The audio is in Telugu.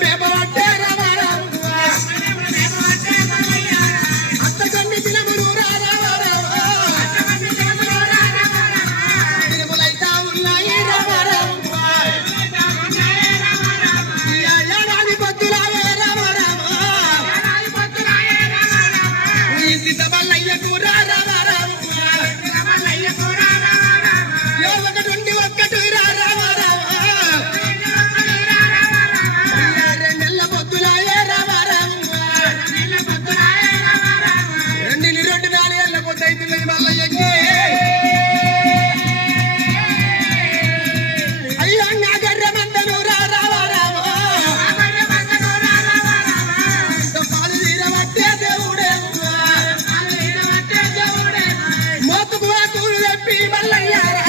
remember. వకులు తెప్పి మల్లయ్యారా